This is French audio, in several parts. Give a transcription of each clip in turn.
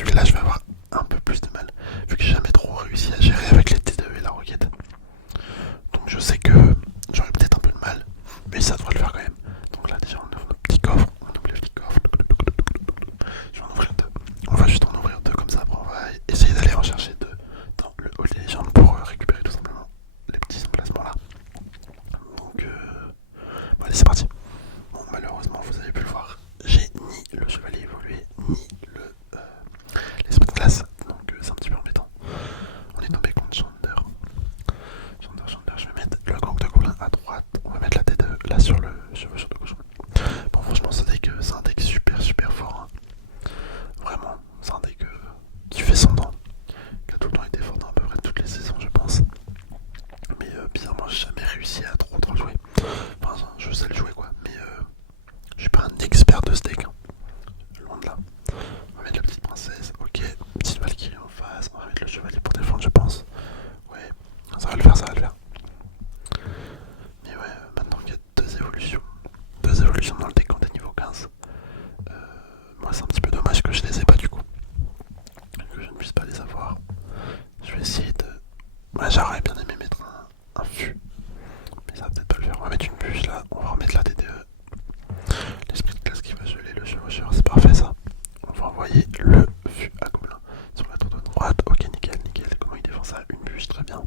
celui-là, je vais avoir un peu plus de mal, vu que j'ai jamais trop réussi à gérer avec les T2 et la roquette. Donc je sais que j'aurais peut-être un peu de mal, mais ça devrait le faire quand même. Donc là déjà on ouvre notre petit coffre, on ouvre le petit coffre. Je vais en ouvrir deux. On va juste en ouvrir deux comme ça, après on va essayer d'aller en chercher deux dans le hall des légendes pour récupérer tout simplement les petits emplacements là. Donc bon, allez c'est parti. Bon malheureusement vous avez pu le voir, j'ai ni le chevalier évolué, ni l'esprit de classe, donc c'est un petit peu embêtant. On est tombé contre Chander. Chander, je vais mettre le gang de gobelins à droite, on va mettre la tête là sur le chevaucheur de gauche. Bon franchement ce deck c'est un deck super fort, hein. Vraiment, c'est un deck qui fait son temps, qui a tout le temps été fort dans à peu près toutes les saisons je pense. Mais bizarrement j'ai jamais réussi à trop le jouer. Enfin je sais le jouer quoi, mais je suis pas un expert de ce deck, hein. Loin de là. On va mettre la petite princesse, ok, petite valkyrie en face, on va mettre le chevalier pour défendre je pense. Ouais, ça va le faire, ça va le faire. Mais ouais, maintenant qu'il y a deux évolutions dans le deck quand t'es niveau 15, moi c'est un petit peu dommage que je les ai pas du coup, que je ne puisse pas les avoir. Je vais essayer de... Ouais, j'aurais bien aimé mettre un fût, mais ça va peut-être pas le faire. On va mettre une bûche là, on va remettre la TDE. L'esprit de classe qui va geler le chevaucheur, c'est parfait ça. On va envoyer le fût à gobelin sur la tour de droite, ok nickel. Comment il défend ça? Une bûche, très bien.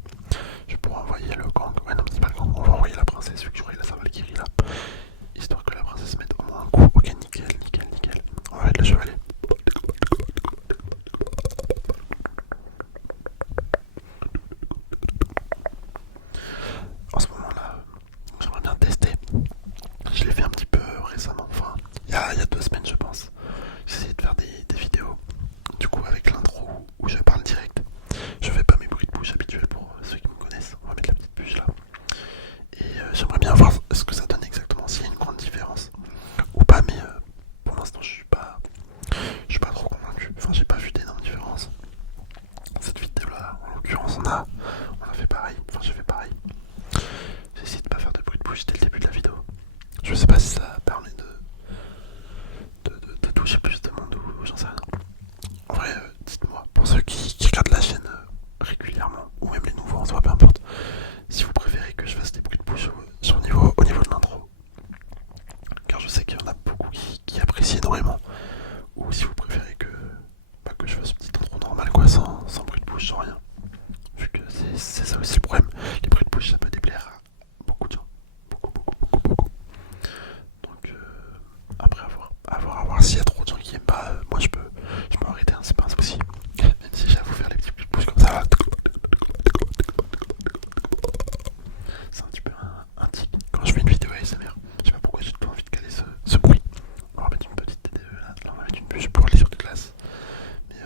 Je pourrais envoyer le gang, ouais non c'est pas le gang, on va envoyer la princesse vu que j'aurai la Valkyrie là. Histoire que la princesse mette au moins un coup, ok nickel. On va mettre le chevalier. En ce moment là, j'aimerais bien tester. Je l'ai fait un petit peu récemment, enfin il y a 2 semaines je pense. J'ai essayé de faire des vidéos, du coup avec l'intro où je parle direct. Je fais pas mes bruits de bouche habituels pour ceux qui me connaissent. On va mettre la petite bûche là. Et j'aimerais bien voir ce que ça donne exactement, s'il y a une grande différence ou pas, mais pour l'instant je suis pas trop convaincu. Enfin j'ai pas vu d'énormes différences. Cette vidéo là en l'occurrence on a fait pareil, enfin j'ai fait pareil. J'ai essayé de pas faire de bruit de bouche dès le début de la vidéo. Je sais pas si ça permet de toucher plus de monde ou j'en sais rien. En vrai dites-moi, pour ceux qui regardent la chaîne régulièrement, ou même les nouveaux en soi, peu importe, si vous préférez que je fasse des bruits de bouche au niveau de l'intro, car je sais qu'il y en a beaucoup qui apprécient énormément, ou si vous préférez que je fasse une petite intro normale quoi, sans bruit de bouche, sans rien, vu que c'est ça aussi le problème, les bruits de bouche ça peut déplaire à beaucoup de gens, beaucoup. Donc après à voir s'il y a trop de gens qui aiment pas, moi je peux arrêter, hein, c'est pas un souci, même si j'avoue faire les petits bruits de bouche comme ça là. C'est un petit peu un tic quand je fais une vidéo ASMR. Je sais pas pourquoi j'ai tout envie de caler ce bruit. On va mettre une petite TDE là, on va mettre une bûche pour les jours de classe. Mais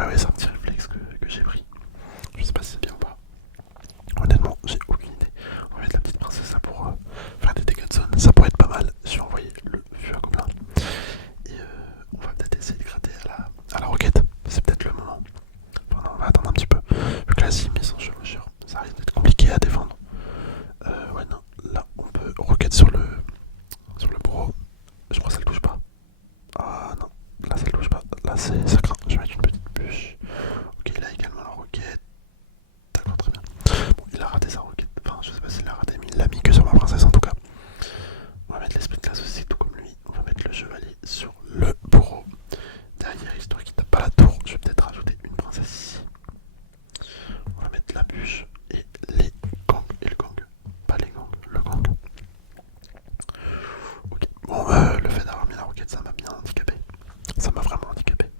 ouais, c'est un petit réflexe que j'ai pris. Je sais pas si c'est bien ou pas. Honnêtement, j'ai aucune idée. On va mettre la petite princesse là pour faire des dégâts de zone. Ça pourrait être pas mal. Je vais envoyer le fût à gobelin. Et on va peut-être essayer de gratter à la roquette. C'est peut-être le moment. Enfin, non, on va attendre un petit peu. Vu que là, s'il met son chevaucheur, ça risque d'être compliqué à défendre. Ouais, non, là on peut roquette sur le bourreau. Je crois que ça le touche pas. Ah non, là ça le touche pas. Là ça craint. Je vais mettre une petite bûche. Ok, là également la roquette. D'accord, très bien. Bon, il a raté sa roquette. Enfin, je sais pas s'il l'a raté, mais il l'a mis que sur ma princesse en tout cas. On va mettre l'esprit de classe aussi, tout comme lui. On va mettre le chevalier sur le bourreau. Derrière, histoire qu'il tape pas la tour, je vais peut-être rajouter une princesse ici. On va mettre la bûche et les gangs et le gang. Pas les gangs, le gang. Ok, bon, le fait d'avoir mis la roquette, ça m'a bien handicapé. Ça m'a vraiment handicapé.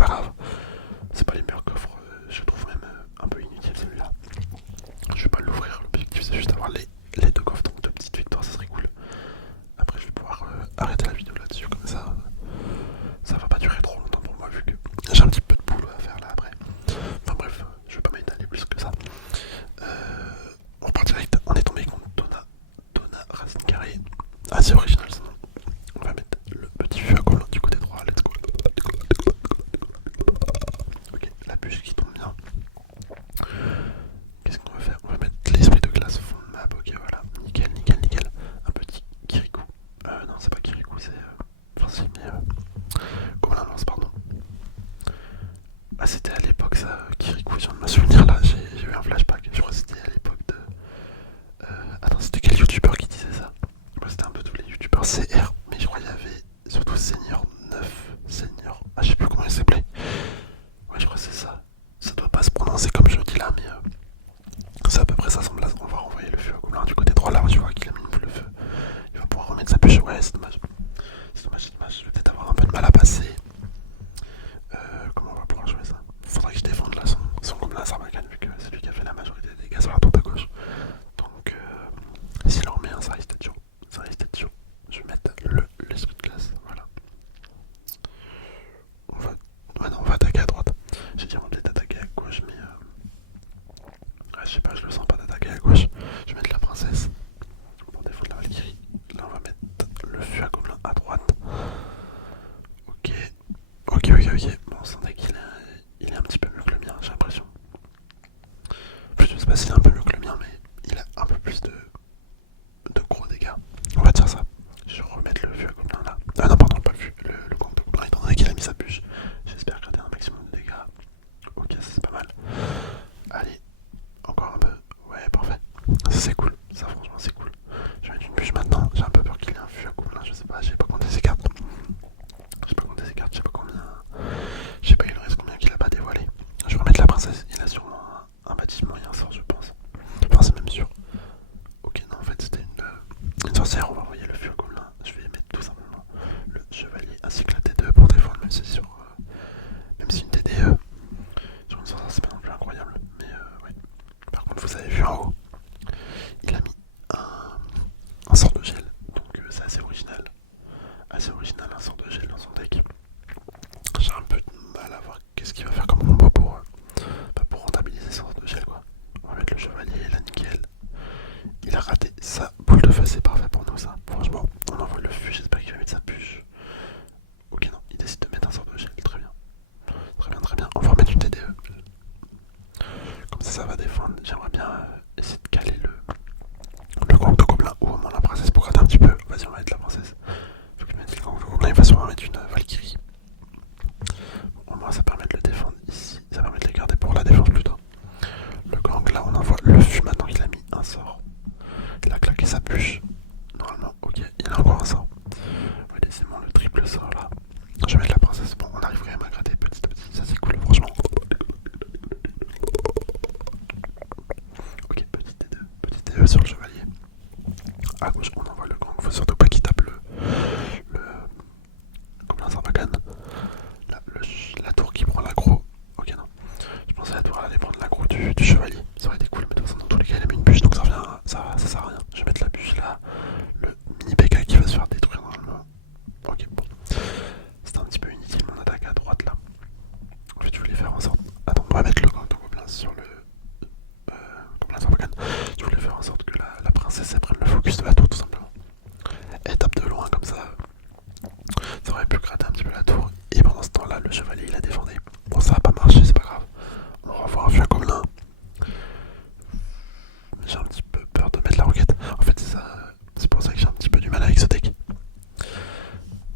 pas grave. C'est pas les meilleurs coffres, je trouve même un peu inutile celui-là. Je vais pas l'ouvrir, l'objectif c'est juste d'avoir les deux coffres, donc deux petites victoires, ça serait cool. Après je vais pouvoir arrêter la vidéo là-dessus, comme ça va pas durer trop longtemps pour moi vu que j'ai un petit peu de boulot à faire là après. Enfin bref, je vais pas m'étaler plus que ça. On repart direct, on est tombé contre Donna Racine Carrée. Ah c'est original ça. On va mettre le petit feu à gauche du côté droit, let's go. Ok, la bûche qui tombe bien. Qu'est-ce qu'on va faire? On va mettre l'esprit de glace fond de map, ok voilà, nickel, nickel, nickel. Un petit Kirikou. Non c'est pas Kirikou, c'est... Enfin si, mais... Comment on lance, pardon. Ah c'était à l'époque ça, Kirikou, je viens de me souvenir là, j'ai eu un flashback. Je crois que c'était à l'époque de... Attends, c'était quel youtubeur qui disait ça? C'était un peu tous les youtubeurs CR, mais je crois qu'il y avait surtout Seigneur 9, Seigneur... Ah je sais plus comment il s'appelait. Ouais je crois que c'est ça. Ça doit pas se prononcer comme je dis là, mais... c'est à peu près ça son blason. On va renvoyer le feu à gobelin du côté droit là, je vois qu'il a mis le feu. Il va pouvoir remettre sa bûche. Ouais, c'est dommage. C'est dommage, c'est dommage. Je vais peut-être avoir un peu de mal à passer. Comment on va pouvoir jouer ça? Faudrait que je défende là son gobelin Sarbacane vu que c'est lui qui a fait la majorité des dégâts sur la tour de gauche. Donc, s'il en remet un, ça risque d'être chaud. Ça risque d'être chaud. Je vais mettre l'esprit de glace. Voilà. On va. Ouais, non, on va attaquer à droite. J'ai dit on va peut-être attaquer à gauche, mais. Ouais, je sais pas, je le sens pas d'attaquer à gauche. Je vais mettre la princesse pour défendre la Valkyrie. Là, on va mettre le feu à gobelin à droite. Ok. Ok, ok, ok. Bon, on sentait qu'il est un petit peu mieux que le mien, j'ai l'impression. Plus je sais pas s'il est un peu mieux que le mien, mais il a un peu plus de gros dégâts. On va dire ça. Je vais remettre le feu à gobelin là. Ah non, pardon, pas le feu. Le gang de gobelin, étant donné qu'il a mis sa bûche. J'espère gratter un maximum de dégâts. Ok, ça c'est pas mal. Allez, encore un peu. Ouais, parfait. Ça c'est cool. Ça franchement c'est cool. Je vais mettre une bûche maintenant. J'ai un peu peur qu'il ait un feu à gobelin. Je sais pas, j'ai pas compté ses cartes. J'ai pas compté ses cartes, je sais pas combien. Je sais pas, il en reste combien qu'il a pas dévoilé. Je vais remettre la princesse. Il a sûrement un bâtiment et un sort, je pense. Enfin, c'est même sûr. Ok, non, en fait, c'était une sorcière. On va envoyer le feu au gobelin. Je vais mettre tout simplement le chevalier ainsi que la T2 pour défendre, même si même si une TD sur une sorcière, c'est pas non plus incroyable. Mais ouais. Par contre, vous avez vu en haut, il a mis un sort de gel. Donc, c'est assez original. Assez original, un sort de gel dans son deck. J'ai un peu de mal à voir qu'est-ce qu'il va faire comme combo pour rentabiliser ce sort de gel, quoi. On va mettre le chevalier, là, nickel. Il a raté sa boule de feu, c'est parfait pour nous ça. Franchement, on envoie le feu, j'espère qu'il va mettre sa bûche. Ok, non, il décide de mettre un sort de gel, très bien. Très bien, très bien. On va remettre une TDE. Comme ça va défendre. J'aimerais bien essayer de caler le gang de gobelin ou au moins la princesse pour gratter un petit peu. Vas-y, on va mettre la princesse. Faut que je mette le gang de gobelin, il va sûrement mettre une Valkyrie. Au moins ça permet de le défendre ici. Ça permet de les garder pour la défense plutôt. Le gang là, on envoie le feu maintenant qu'il a mis un sort. Il a claqué sa bûche. Normalement, ok, il a encore un sort. Ouais, laissez-moi le triple sort là. Je vais mettre la princesse. Bon, on arrive quand même à gratter petit à petit. Ça, c'est cool, franchement. Ok, petit T2 sur le chevalier. À gauche, on envoie le gang. Faut surtout pas qu'il tape le gobelin Sarbacane. La tour qui prend l'aggro. Ok, non. Je pensais à la tour elle allait prendre l'aggro du chevalier. Ça aurait été cool, mais de toute façon, dans tous les cas, il a mis une bûche donc ça sert à rien. Je vais mettre la bûche là. Le mini PK qui va se faire détruire normalement. Ok, bon. C'était un petit peu inutile mon attaque à droite là. En fait, je voulais faire en sorte. Attends, on va mettre le gang de gobelin sur le. Gobelin Sarbacane. Je voulais faire en sorte que la princesse elle prenne le focus de la tour tout simplement. Elle tape de loin comme ça. Ça aurait pu gratter un petit peu la tour. Et pendant ce temps-là, le chevalier il a défendu. Bon, ça a pas marché, c'est pas grave. On va revoir un vieux gobelin. J'ai un petit peu peur de mettre la roquette. En fait, c'est pour ça que j'ai un petit peu du mal avec ce deck.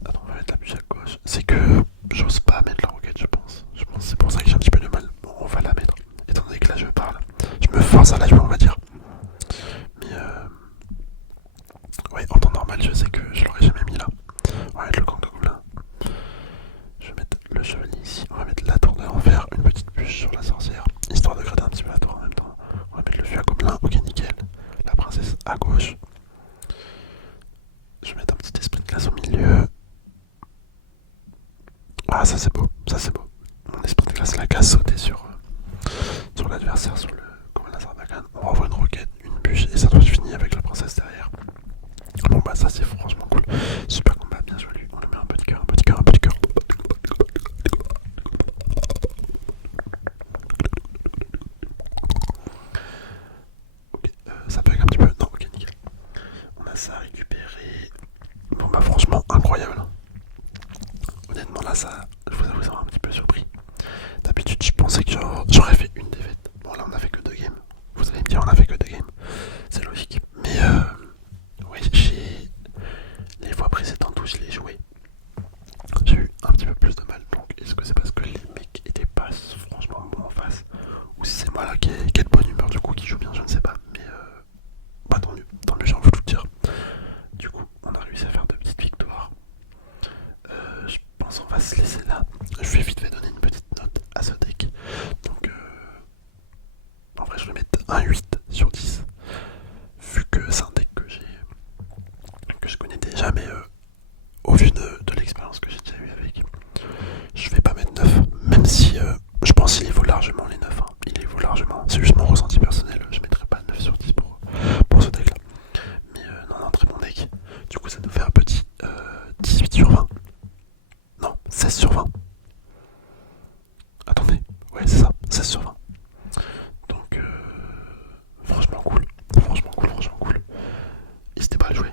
Attends, on va mettre la bûche à gauche. C'est que j'ose pas mettre la roquette, je pense. Je pense que c'est pour ça que j'ai un petit peu de mal. Bon, on va la mettre. Étant donné que là je parle, je me force à la jouer, on va dire. Mais ouais, en temps normal, je sais que je l'aurais jamais mis là. On va mettre le gang de gobelin. Je vais mettre le chevalier ici. On va mettre la tour de l'enfer, une petite bûche sur la sorcière, histoire de gratter un petit peu la tour en même temps. On va mettre le feu à gobelin, ok nickel. La princesse à gauche. Je vais mettre un petit esprit de glace au milieu. Ah, ça c'est beau, ça c'est beau. j'aurais fait une défaite. Bon là on a fait que 2 games. Vous allez me dire on a fait que 2 games. C'est logique. Mais oui, j'ai les fois précédentes où je l'ai joué, j'ai eu un petit peu plus de mal. Donc est-ce que c'est parce que les mecs étaient pas franchement bons en face, ou si c'est moi là qui ai de bonne humeur du coup qui joue bien, je ne sais pas. Mais bah tant mieux j'ai envie de tout dire. Du coup on a réussi à faire de petites victoires. Je pense qu'on va se laisser là. Je vais vite fait donner une petite note à ce deck. Donc en vrai je vais mettre un 8 sur 10. Vu que c'est un deck que je connais déjà, mais au vu de l'expérience que j'ai déjà eu avec, je vais pas mettre 9, même si je pense qu'il vaut largement les 9, hein. Il les vaut largement, c'est juste mon ressenti personnel, je mettrai pas 9 sur 10 pour ce deck là. Mais non, très bon deck. Du coup ça nous fait un petit 18 sur 20. Non, 16 sur 20. Attendez, ouais c'est ça, 16 sur 20. Donc franchement cool, franchement cool. N'hésitez pas à le jouer.